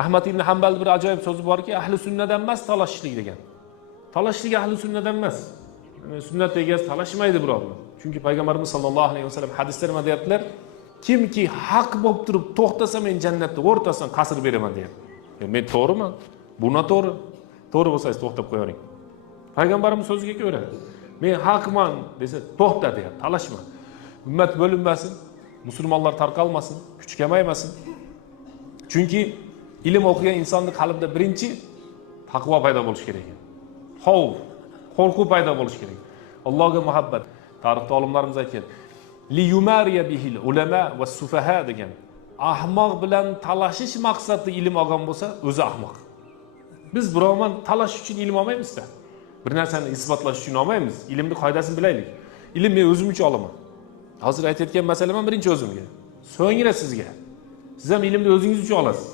Ahmad ibn Hanbal bir ajoyib so'zi borki, ahli sunnadan emas talashishlik degan. Talashishlik ahli sunnadan emas. Sunnat egasi talashmaydi birovni. Chunki payg'ambarimiz sollallohu alayhi vasallam hadislar nima deyaptilar? Kimki haq bo'lib turib to'xtasa men jannatda o'rtasidan qasr beraman deyapti. Men to'g'riman? Bu noto'g'ri. To'g'ri bo'lsangiz to'xtab qo'ying. Payg'ambarimiz so'ziga ko'ra, men haqman desa to'xta deyapti, talashma. Ummat bo'linmasin, musulmonlar tarqalmasin, kuch kamaymasin. Chunki ilm o'qigan insonning qalbida birinchi taqvo paydo bo'lishi kerak. Xavf, qo'rquv paydo bo'lishi kerak. Allohga muhabbat. Tarixda olimlarimiz aytgan, li yumariya bihil ulama va sufaha degan. Ahmoq bilan talashish maqsadli ilm olgan bo'lsa, o'zi ahmoq. Biz birovman talashish uchun ilm olmaymiz-da. Bir narsani isbotlash uchun olmaymiz. Ilmning qoidasini bilaylik. Ilm men o'zim uchun olaman. Hozir aytayotgan masalaman birinchi o'zimga. So'ngra sizga. Siz ham ilmni o'zingiz uchun olasiz.